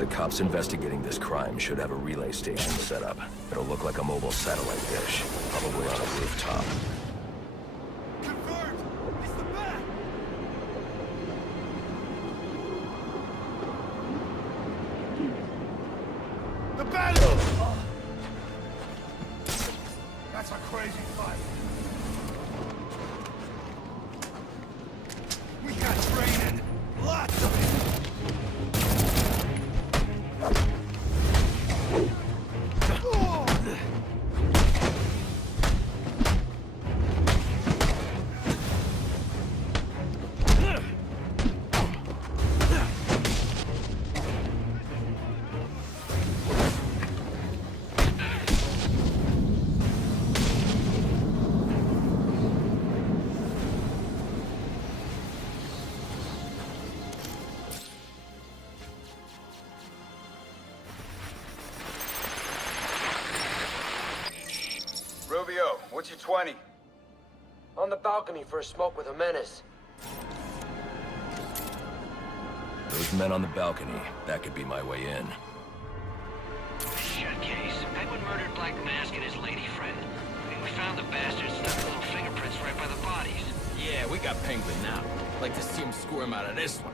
The cops investigating this crime should have a relay station set up. It'll look like a mobile satellite dish, probably on a rooftop. Confirmed! It's the bat! The battle! That's a crazy fight. We got training. Lots of it. Rubio, what's your 20? On the balcony for a smoke with a menace. Those men on the balcony, that could be my way in. Shut case. Penguin murdered Black Mask and his lady friend. We found the bastards, stuck the little fingerprints right by the bodies. Yeah, we got Penguin now. Like to see him squirm out of this one.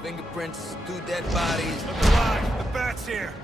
Fingerprints, 2 dead bodies. Look alive! The bat's here!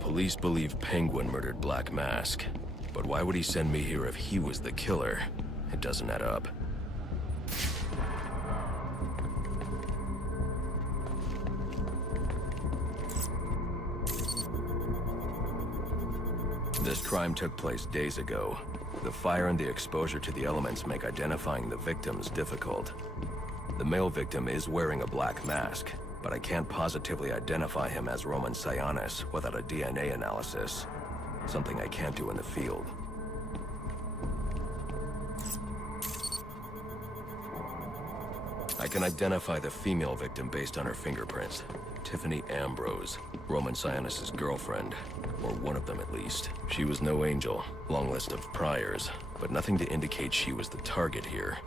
Police believe Penguin murdered Black Mask. But why would he send me here if he was the killer? It doesn't add up. This crime took place days ago. The fire and the exposure to the elements make identifying the victims difficult. The male victim is wearing a black mask, but I can't positively identify him as Roman Sionis without a DNA analysis. Something I can't do in the field. I can identify the female victim based on her fingerprints. Tiffany Ambrose, Roman Sionis' girlfriend, or one of them at least. She was no angel, long list of priors, but nothing to indicate she was the target here.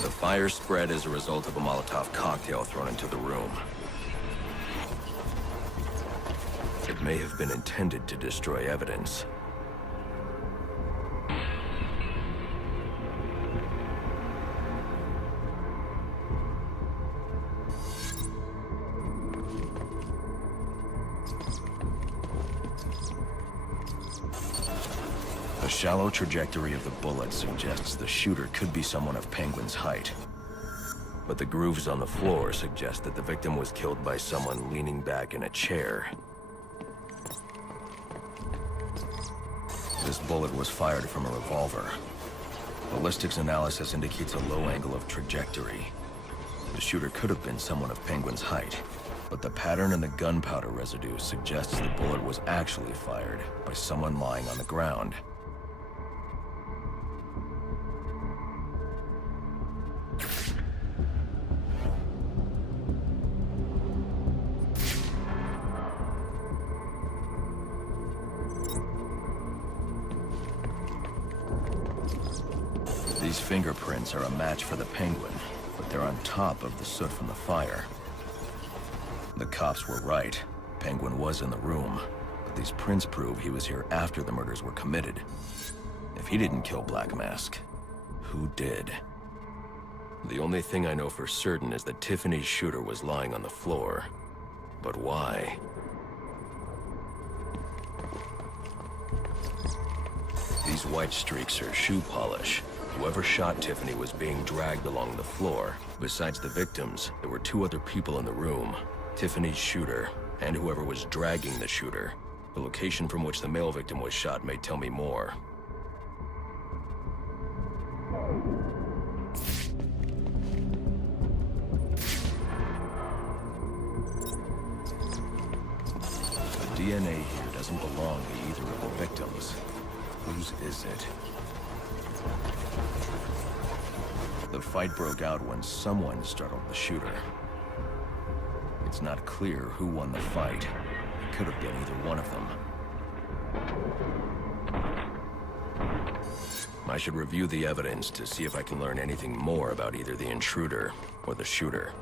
The fire spread as a result of a Molotov cocktail thrown into the room. It may have been intended to destroy evidence. The shallow trajectory of the bullet suggests the shooter could be someone of Penguin's height. But the grooves on the floor suggest that the victim was killed by someone leaning back in a chair. This bullet was fired from a revolver. Ballistics analysis indicates a low angle of trajectory. The shooter could have been someone of Penguin's height, but the pattern in the gunpowder residue suggests the bullet was actually fired by someone lying on the ground. These fingerprints are a match for the Penguin, but they're on top of the soot from the fire. The cops were right. Penguin was in the room, but these prints prove he was here after the murders were committed. If he didn't kill Black Mask, who did? The only thing I know for certain is that Tiffany's shooter was lying on the floor. But why? These white streaks are shoe polish. Whoever shot Tiffany was being dragged along the floor. Besides the victims, there were two other people in the room. Tiffany's shooter, and whoever was dragging the shooter. The location from which the male victim was shot may tell me more. The DNA here doesn't belong to either of the victims. Whose is it? The fight broke out when someone startled the shooter. It's not clear who won the fight. It could have been either one of them. I should review the evidence to see if I can learn anything more about either the intruder or the shooter.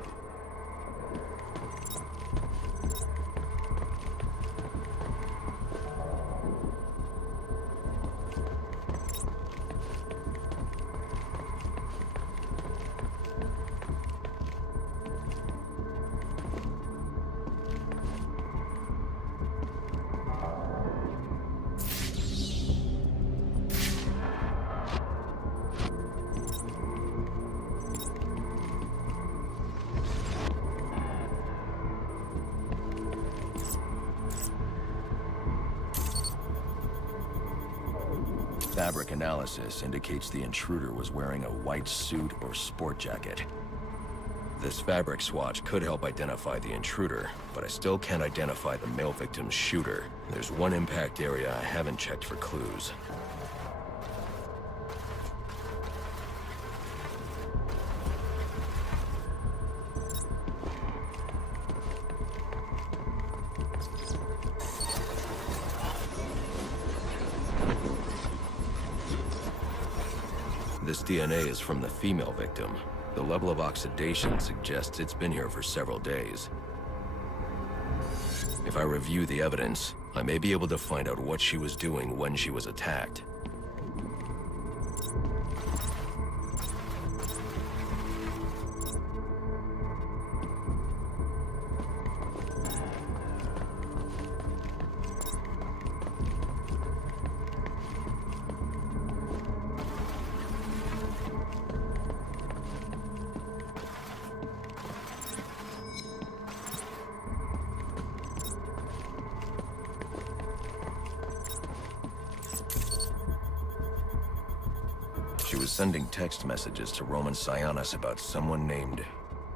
Fabric analysis indicates the intruder was wearing a white suit or sport jacket. This fabric swatch could help identify the intruder, but I still can't identify the male victim's shooter. There's one impact area I haven't checked for clues. This DNA is from the female victim. The level of oxidation suggests it's been here for several days. If I review the evidence, I may be able to find out what she was doing when she was attacked. She was sending text messages to Roman Sionis about someone named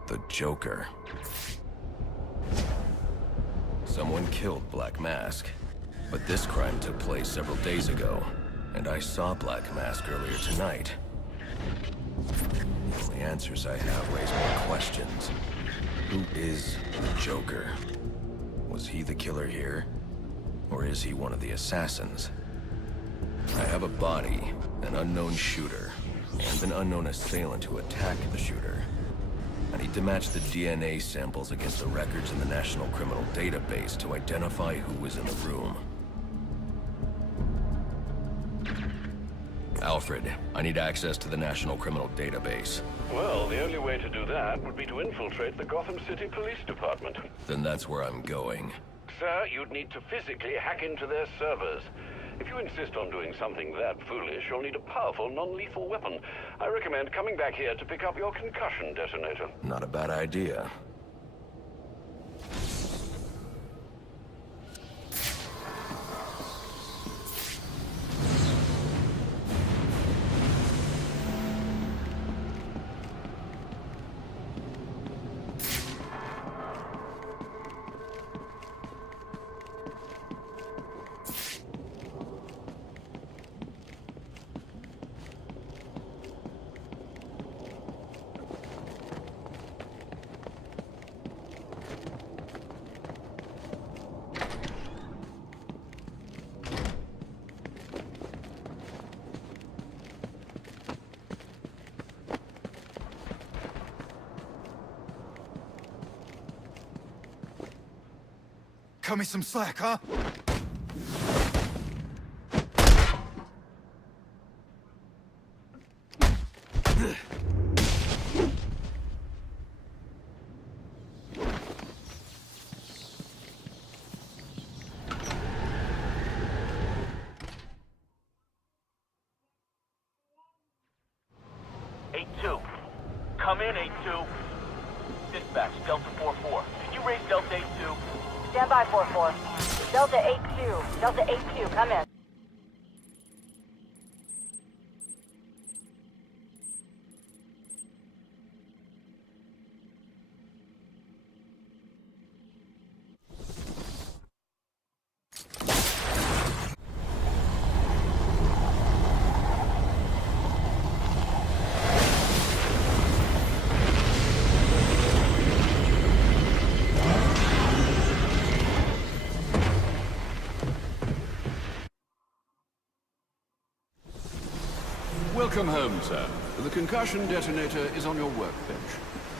the Joker. Someone killed Black Mask, but this crime took place several days ago, and I saw Black Mask earlier tonight. The only answers I have raise more questions. Who is the Joker? Was he the killer here? Or is he one of the assassins? I have a body, an unknown shooter, and an unknown assailant who attacked the shooter. I need to match the DNA samples against the records in the National Criminal Database to identify who was in the room. Alfred, I need access to the National Criminal Database. Well, the only way to do that would be to infiltrate the Gotham City Police Department. Then that's where I'm going. Sir, you'd need to physically hack into their servers. If you insist on doing something that foolish, you'll need a powerful, non-lethal weapon. I recommend coming back here to pick up your concussion detonator. Not a bad idea. Cut me some slack, huh? 8-2. Come in, 8-2. Dispatch, Delta 4-4. Can you raise Delta 8-2? Stand by, 4-4. Delta 8-2. Delta 8-2, come in. Welcome home, sir. The concussion detonator is on your workbench.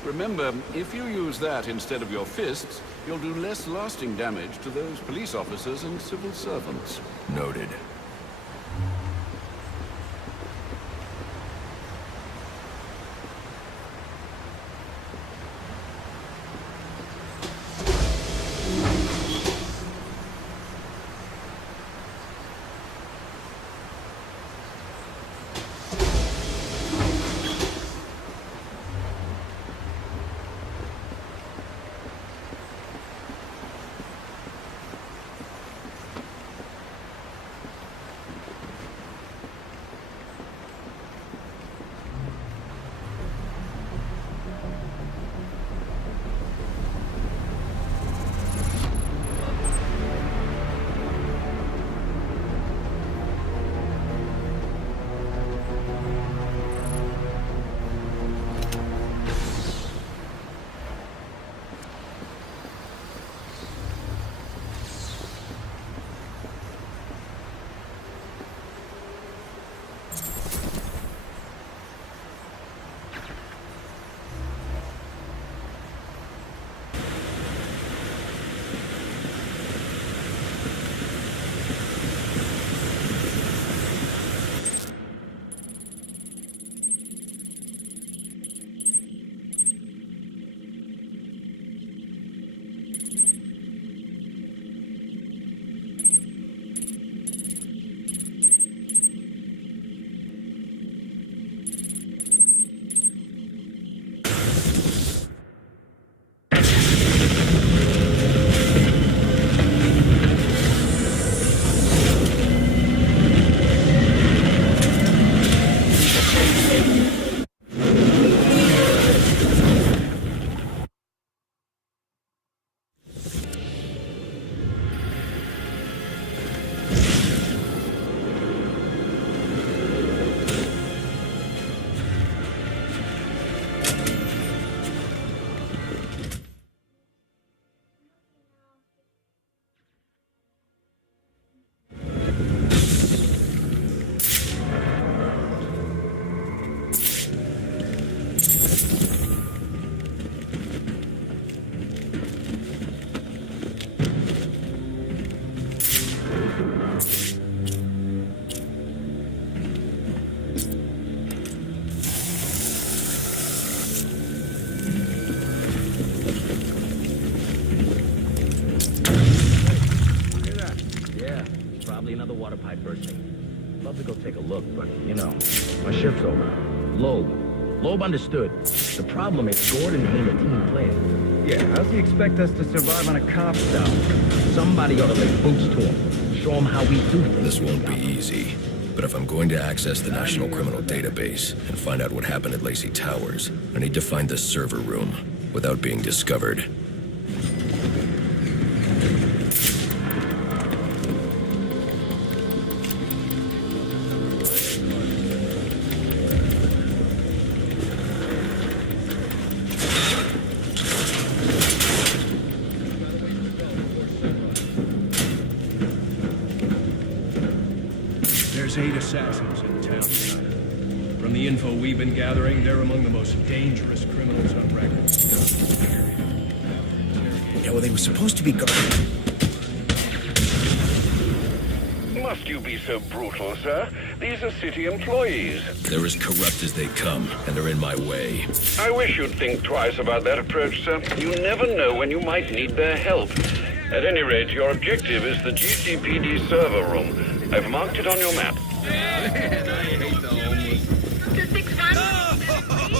Remember, if you use that instead of your fists, you'll do less lasting damage to those police officers and civil servants. Noted. Another water pipe bursting. Love to go take a look, but, you know, my shift's over. Loeb understood. The problem is Gordon ain't a team player. Yeah, how's he expect us to survive on a cop stop? Somebody ought to lay boots to him. Show him how we do things. This won't be easy. But if I'm going to access the National Criminal Database and find out what happened at Lacey Towers, I need to find the server room without being discovered. There's 8 assassins in town tonight. From the info we've been gathering, they're among the most dangerous criminals on record. Yeah, well, they were supposed to be guarded. Must you be so brutal, sir? These are city employees. They're as corrupt as they come, and they're in my way. I wish you'd think twice about that approach, sir. You never know when you might need their help. At any rate, your objective is the GCPD server room. I've marked it on your map. Man, I hate the homeless. 261.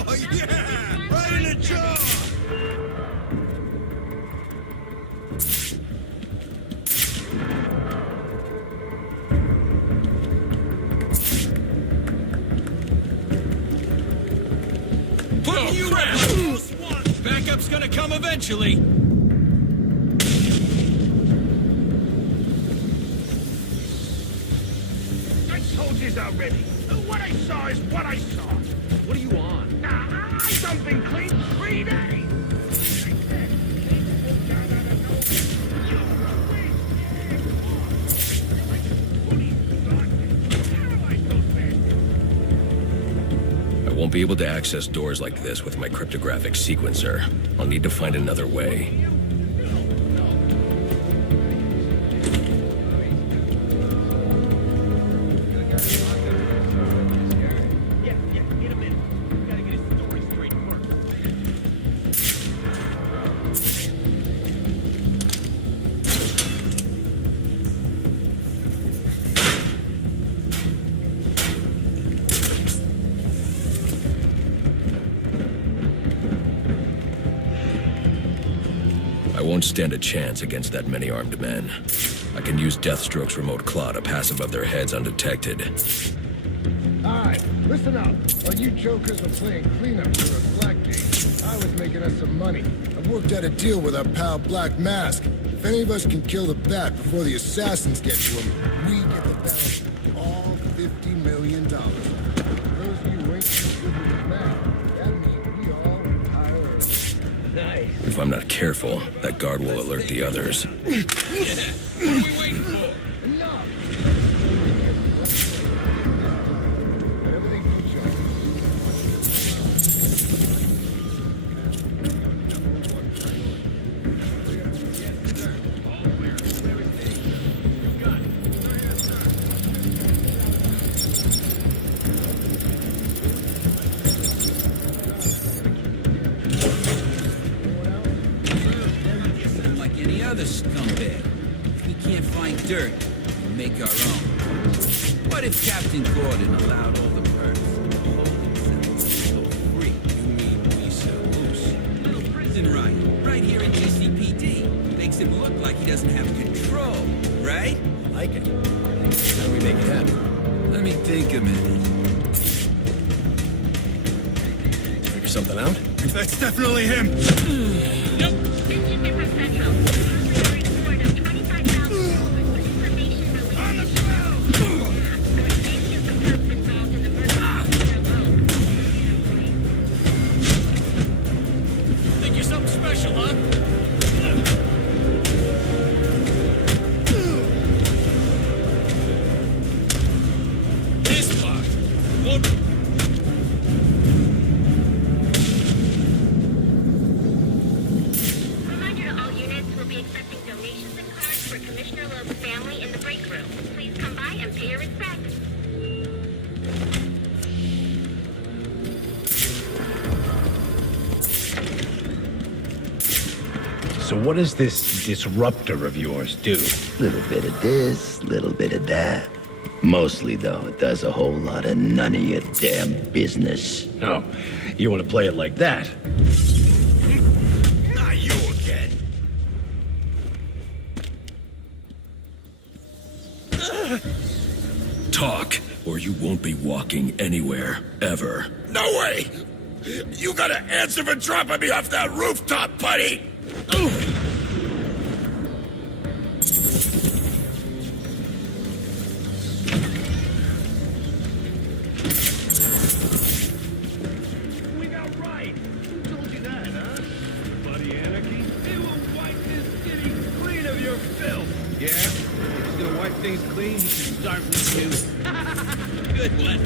crap! Backup's gonna come eventually. I told you already. What I saw is what I saw. What are you on? I dumping clean 3 days. I won't be able to access doors like this with my cryptographic sequencer. I'll need to find another way. I won't stand a chance against that many armed men. I can use Deathstroke's remote claw to pass above their heads undetected. Alright, listen up. While you jokers were playing cleanup for a black game, I was making us some money. I worked out a deal with our pal Black Mask. If any of us can kill the Bat before the assassins get to him, we get the balance of all $50 million. For those of you who ain't too good with the math, that means we all retire early. Nice. If I'm not careful, that guard will alert the others. What are we waiting for? Enough! Like any other scumbag. If we can't find dirt, we make our own. What if Captain Gordon allowed all the birds to hold themselves so free? You mean we so loose? Little prison right here in GCPD. Makes him look like he doesn't have control, right? I like it. How do we make it happen? Let me think a minute. Figure something out? That's definitely him. Nope. From Central. Report of 25,000 with information related On the ground! involved in the murder alone. Think you're something special, huh? This part won't... Reminder to all units, we'll be accepting donations and cards for Commissioner Loeb's family in the break room. Please come by and pay your respects. So what does this disruptor of yours do? Little bit of this, little bit of that. Mostly, though, it does a whole lot of none of your damn business. Oh, you want to play it like that? Not you again. Talk, or you won't be walking anywhere, ever. No way! You gotta answer for dropping me off that rooftop, buddy! We got right. Who told you that, huh? Bloody anarchy? They will wipe this city clean of your filth. Yeah? If he's gonna wipe things clean, he should start with you. Good one.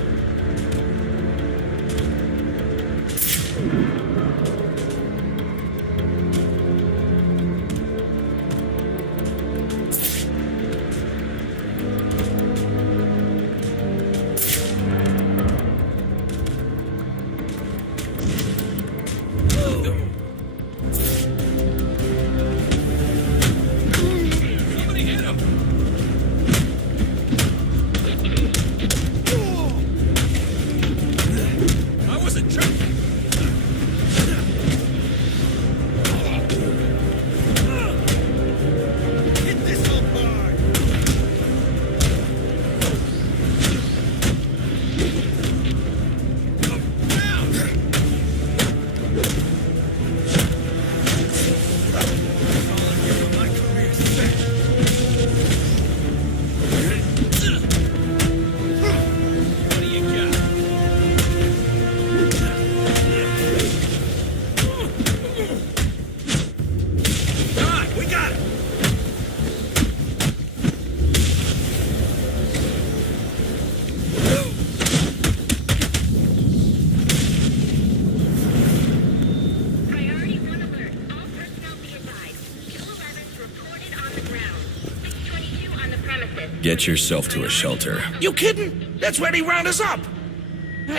Get yourself to a shelter. You kidding? That's where they round us up.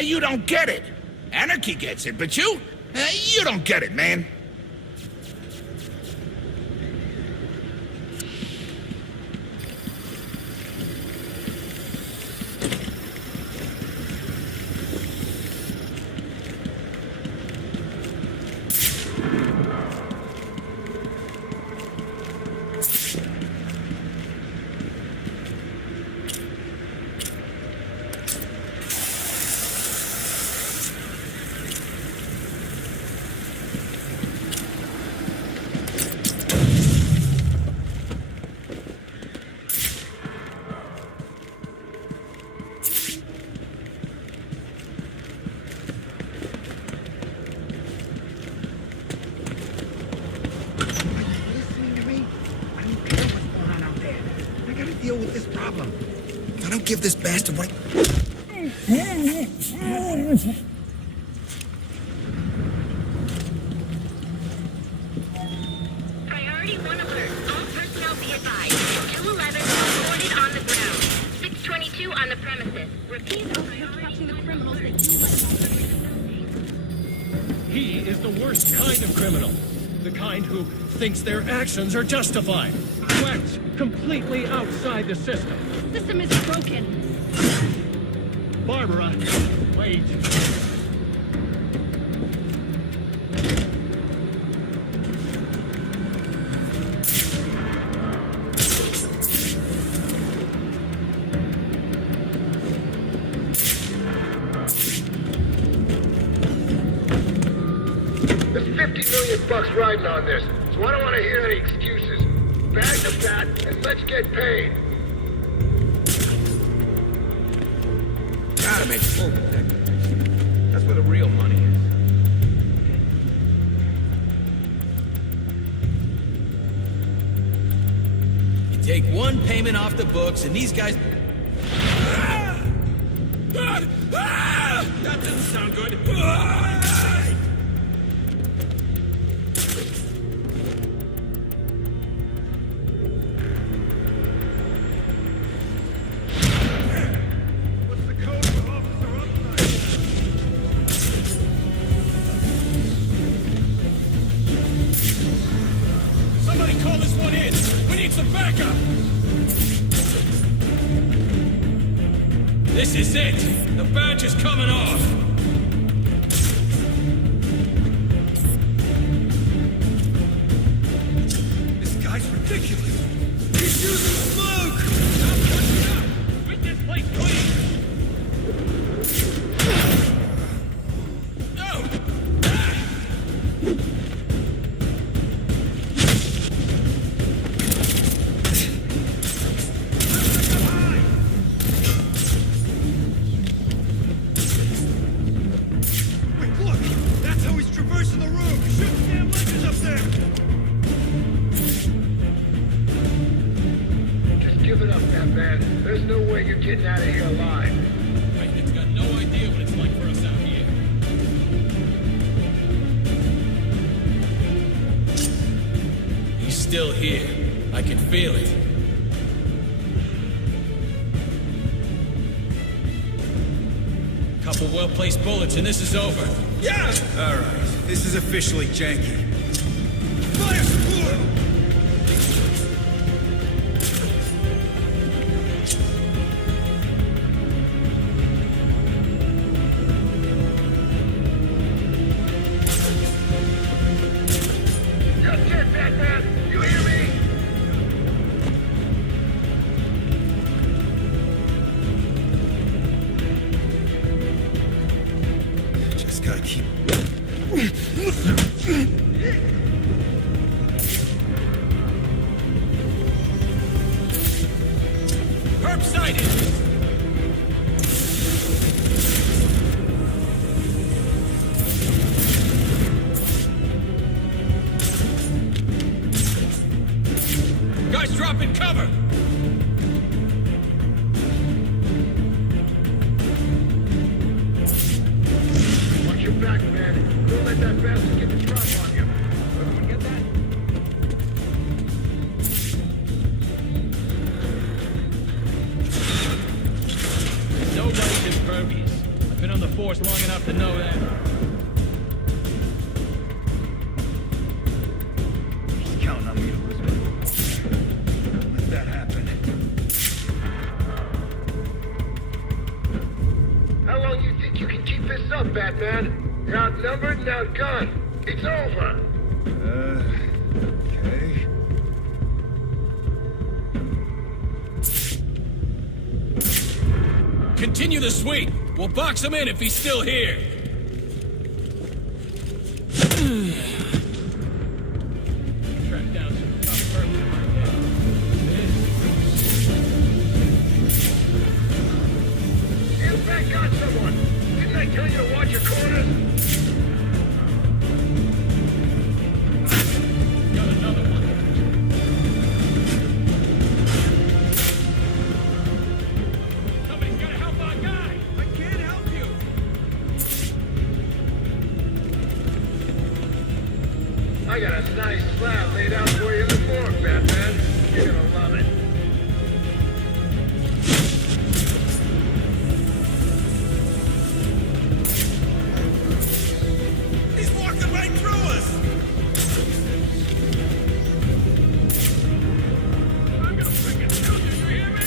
You don't get it. Anarchy gets it, but you don't get it, man. Give this bastard what... Priority 1 alert. All personnel be advised. 211 reported on the ground. 622 on the premises. Repeat. Catching the criminals that you He is the worst kind of criminal. The kind who thinks their actions are justified. Who acts completely outside the system. System is broken. Barbara, wait. There's $50 million riding on this, so I don't want to hear any excuses. Bag the fat and let's get paid. Gotta make a move. That's where the real money is. You take one payment off the books, and these guys... That doesn't sound good. This is it! The badge is coming off! This guy's ridiculous! He's using smoke! Stop pushing up! Make this place clean! No! There's no way you're getting out of here alive. Maintenance got no idea what it's like for us out here. He's still here. I can feel it. Couple well-placed bullets and this is over. Yeah! Alright, this is officially janky. Fire! Guys, drop in cover! Watch your back, man. Don't let that bastard get the drop on you. Everyone get that? putting down gun. It's over. Okay. Continue the sweep. We'll box him in if he's still here. Track down some tough person. In fact, got someone. Didn't I tell you to watch your corners? Got another one. Somebody's gotta help our guy. I can't help you. I got a nice slab laid out for you in the morgue, Batman. You're gonna love it. He's walking right through us! I'm gonna freaking shoot you, you hear me?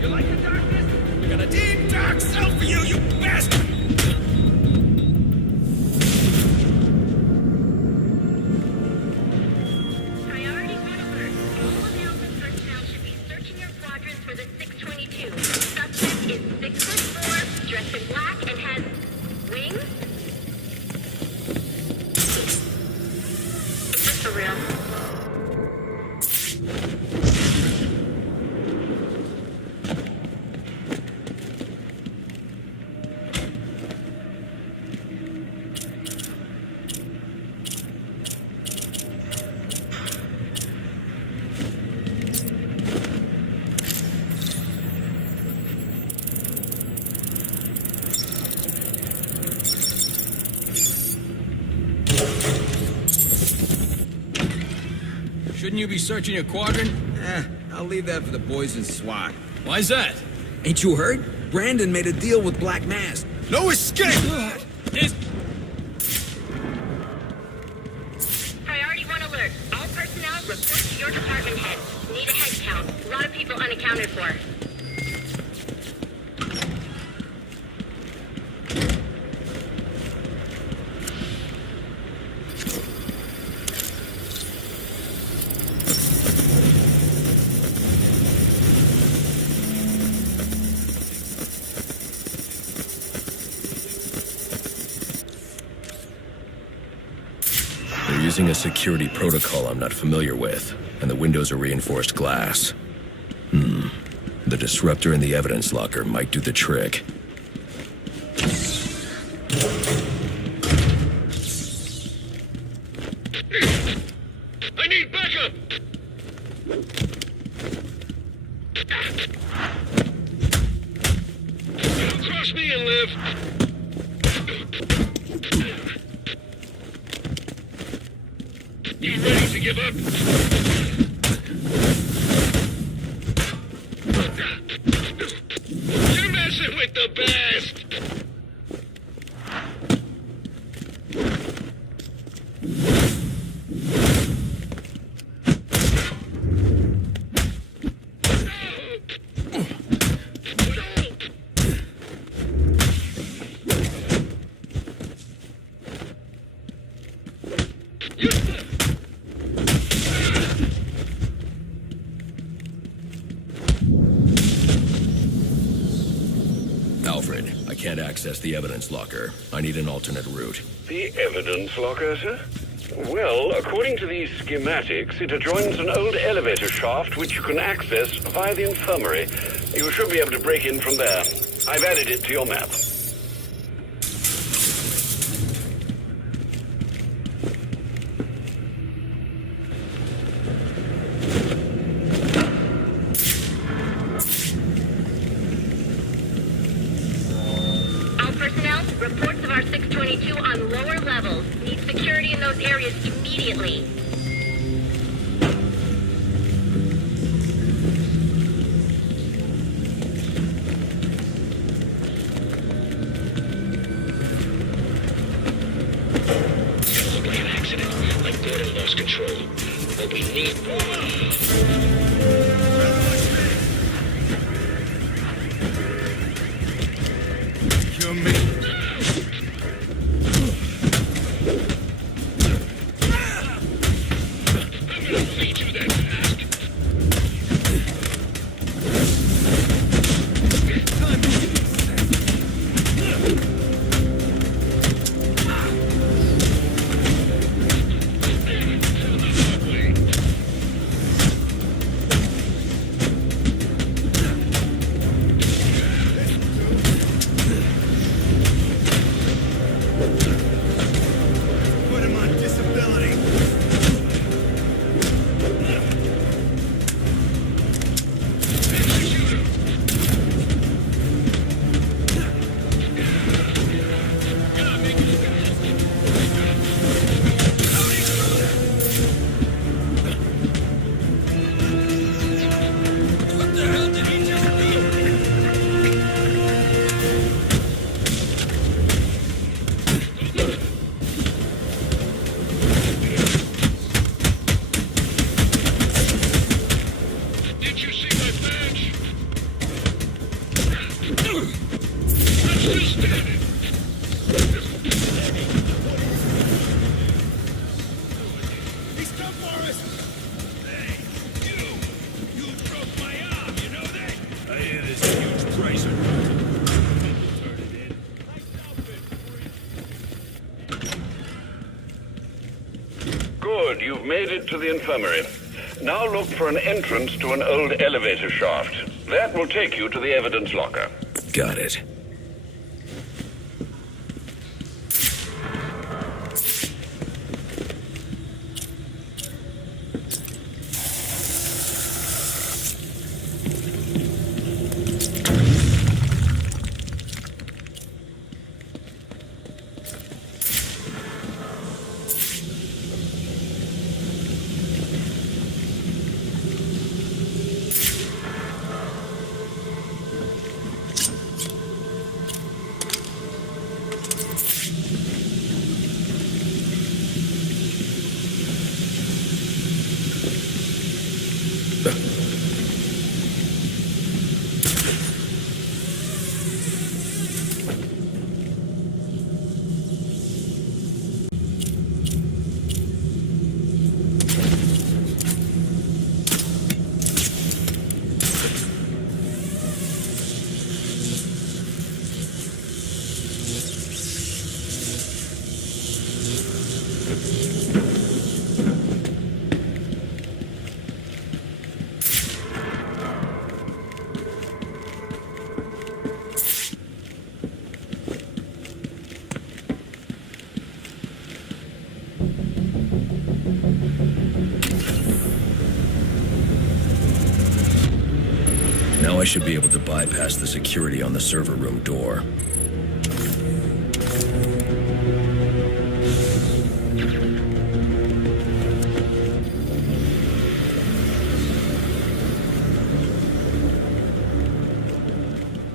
You like the darkness? We got a deep dark cell for you, you bastard! Priority 1 alert. All available personnel should be searching your quadrants for the 622. Suspect is 6'4", dressed in black, and has wings? Is this for real? Shouldn't you be searching your quadrant? I'll leave that for the boys in SWAT. Why's that? Ain't you heard? Brandon made a deal with Black Mask. No escape! Priority 1 alert. All personnel report to your department head. Need a head count. A lot of people unaccounted for. They're using a security protocol I'm not familiar with, and the windows are reinforced glass. The disruptor in the evidence locker might do the trick. I need backup! Don't cross me and live! You ready to give up? You're messing with the best! Alfred, I can't access the evidence locker. I need an alternate route. The evidence locker, sir? Well, according to these schematics, it adjoins an old elevator shaft which you can access via the infirmary. You should be able to break in from there. I've added it to your map. All personnel, reports of our 622 on lower levels. Need security in those areas immediately. Look like an accident. Like Gordon lost control. But we need more. Good, you've made it to the infirmary. Now look for an entrance to an old elevator shaft. That will take you to the evidence locker. Got it. Now I should be able to bypass the security on the server room door.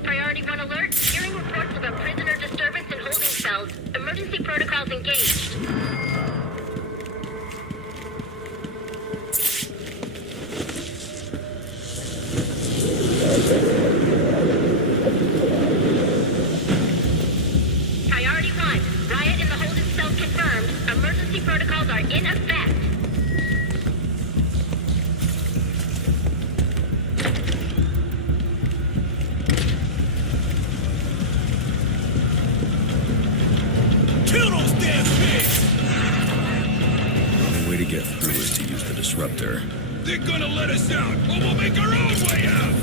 Priority 1 alert. Hearing reports of a prisoner disturbance in holding cells. Emergency protocols engaged. Priority 1. Riot in the holding cell confirmed. Emergency protocols are in effect. Kill those damn pigs! The only way to get through is to use the disruptor. They're gonna let us out, or we'll make our own way out!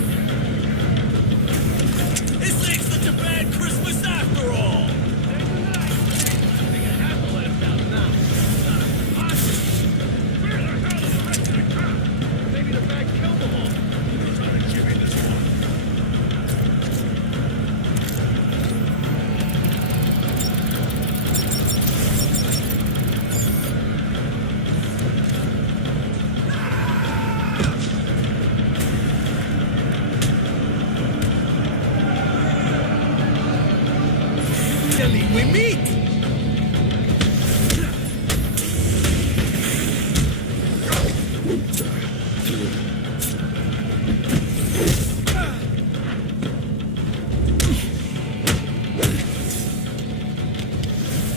This ain't such a bad Christmas after all! Where the hell is the rest of the crowd? Maybe the bag killed them all. We're trying to jimmy this one. Silly, we meet!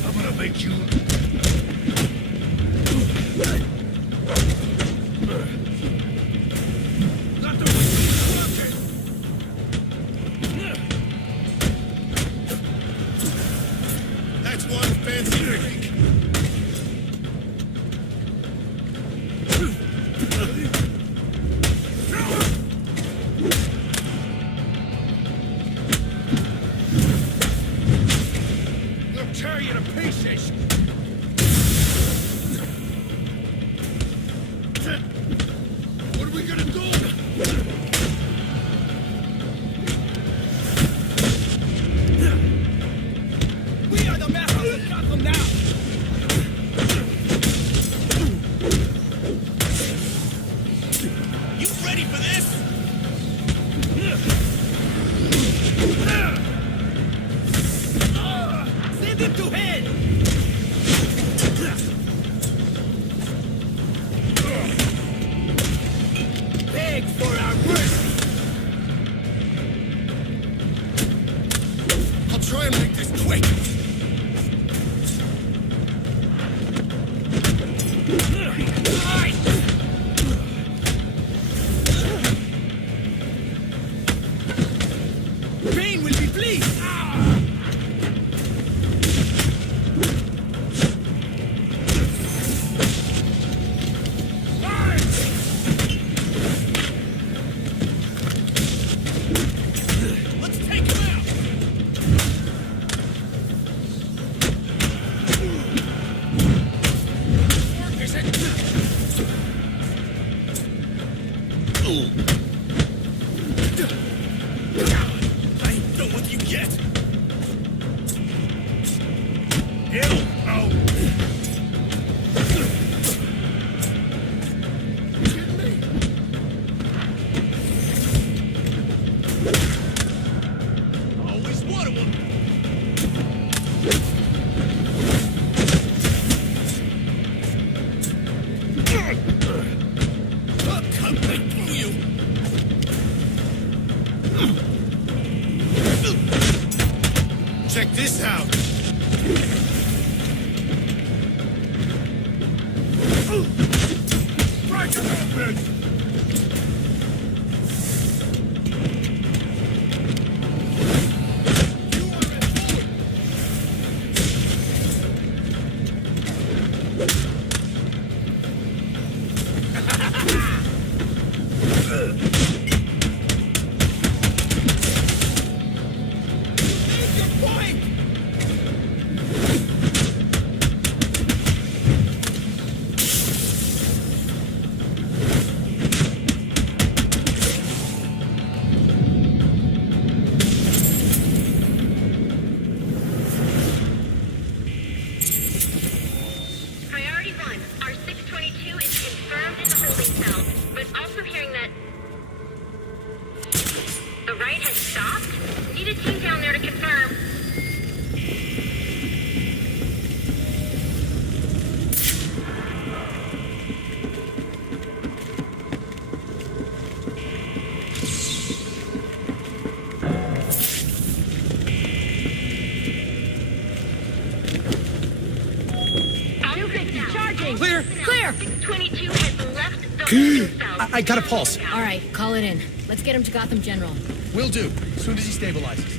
I'm gonna make you... Not the way you want it! That's one fancy drink. We'll tear you to pieces. What are we gonna do? We are the masters of Gotham now! You ready for this? Send him to head! Beg for our mercy! I'll try and make this quick! Pain will be pleased! Ew! Oh! Always wanted one. I'll come right through you. Check this out. Break it open. Priority 1, our 622 is confirmed in the holding cell, but also hearing that the riot has stopped. Need a team down there to confirm. Charging! Clear! Clear! 622 has left the holding cell. I got a pulse. All right, call it in. Let's get him to Gotham General. Will do, as soon as he stabilizes.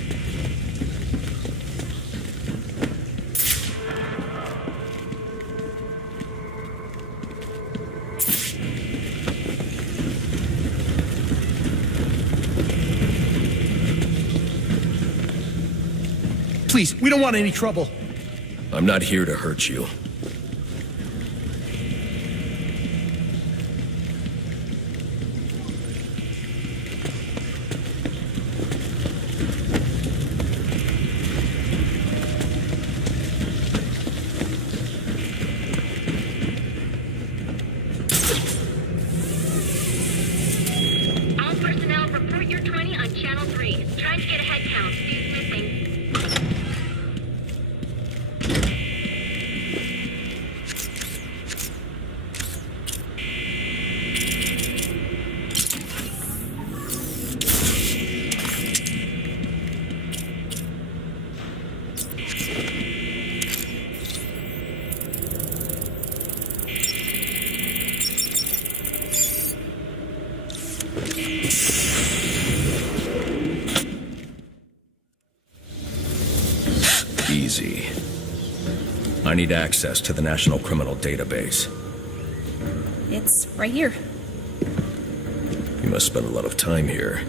Please, we don't want any trouble. I'm not here to hurt you. All personnel, report your 20 on Channel 3. Trying to get a head count. Who's missing? Easy. I need access to the National Criminal Database. It's right here. You must spend a lot of time here.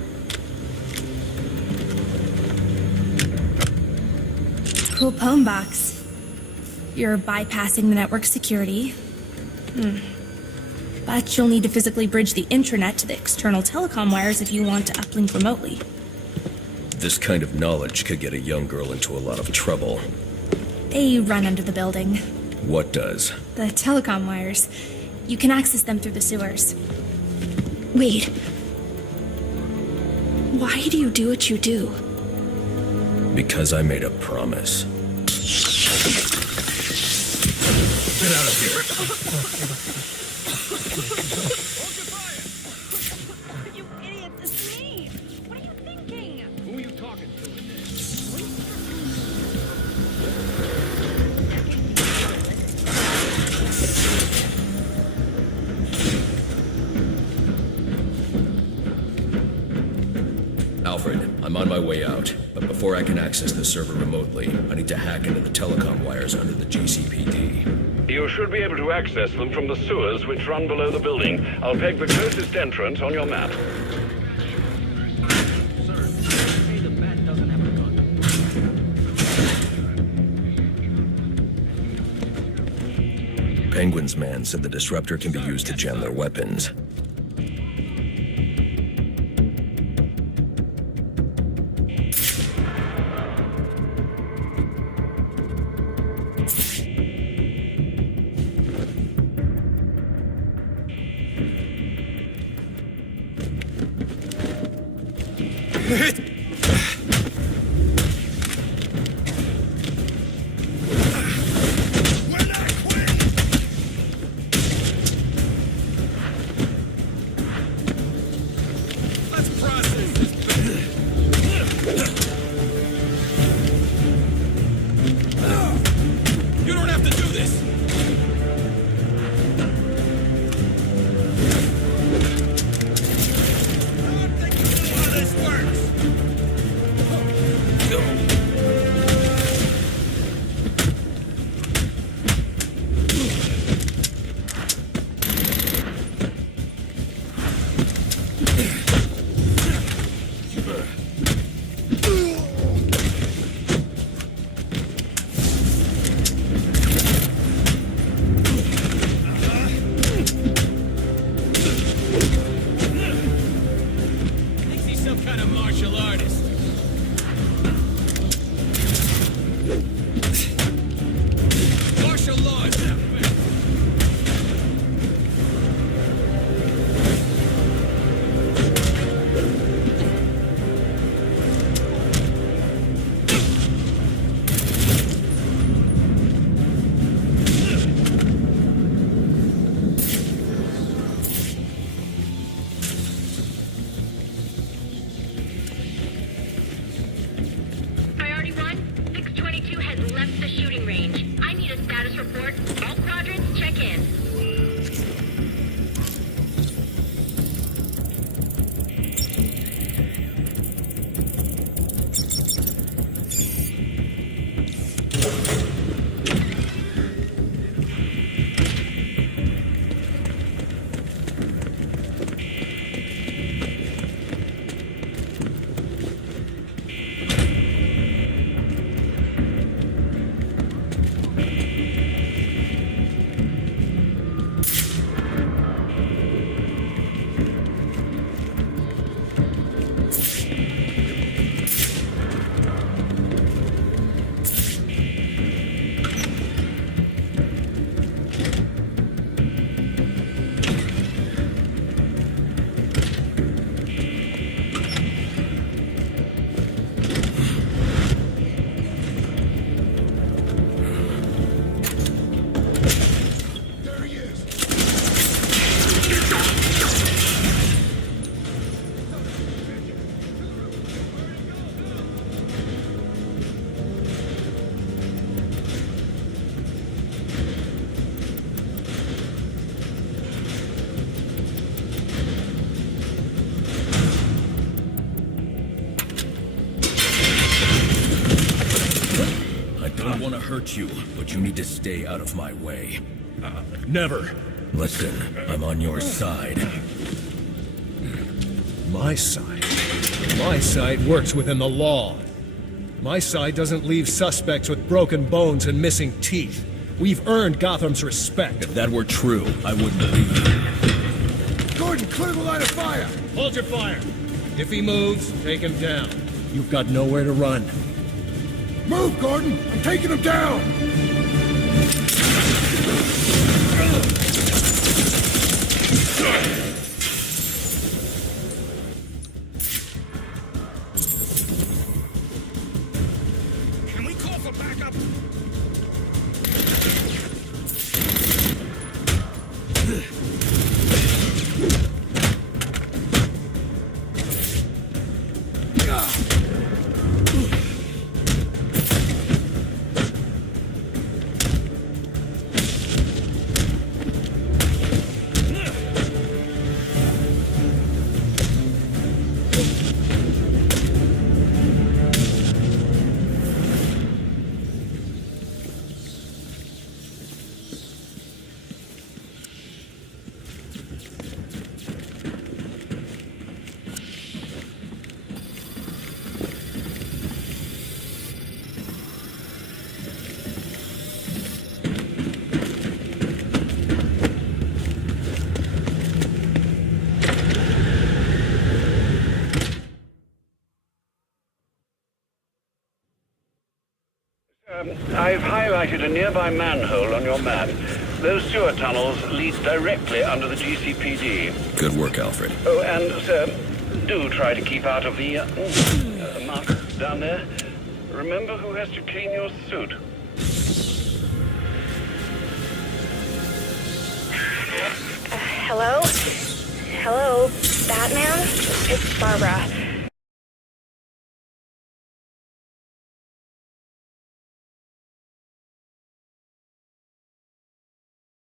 Cool poem box. You're bypassing the network security. But you'll need to physically bridge the intranet to the external telecom wires if you want to uplink remotely. This kind of knowledge could get a young girl into a lot of trouble. They run under the building. What does? The telecom wires. You can access them through the sewers. Wait. Why do you do what you do? Because I made a promise. Get out of here. You idiot, this is me! What are you thinking? Who are you talking to in there? Alfred, I'm on my way out, but before I can access the server remotely, I need to hack into the telecom wires under the GCPD. You should be able to access them from the sewers which run below the building. I'll peg the closest entrance on your map. Sir, hey, the bat doesn't have a gun. Penguin's man said the disruptor can be used to jam their weapons. hurt you, but you need to stay out of my way. Never. Listen, I'm on your side. My side? My side works within the law. My side doesn't leave suspects with broken bones and missing teeth. We've earned Gotham's respect. If that were true, I wouldn't believe you. Gordon, clear the line of fire! Hold your fire. If he moves, take him down. You've got nowhere to run. Move, Gordon! I'm taking him down! Can we call for backup? I've highlighted a nearby manhole on your map. Those sewer tunnels lead directly under the GCPD. Good work, Alfred. Oh, and, sir, Do try to keep out of the muck down there. Remember who has to clean your suit. Hello? Hello? Batman? It's Barbara.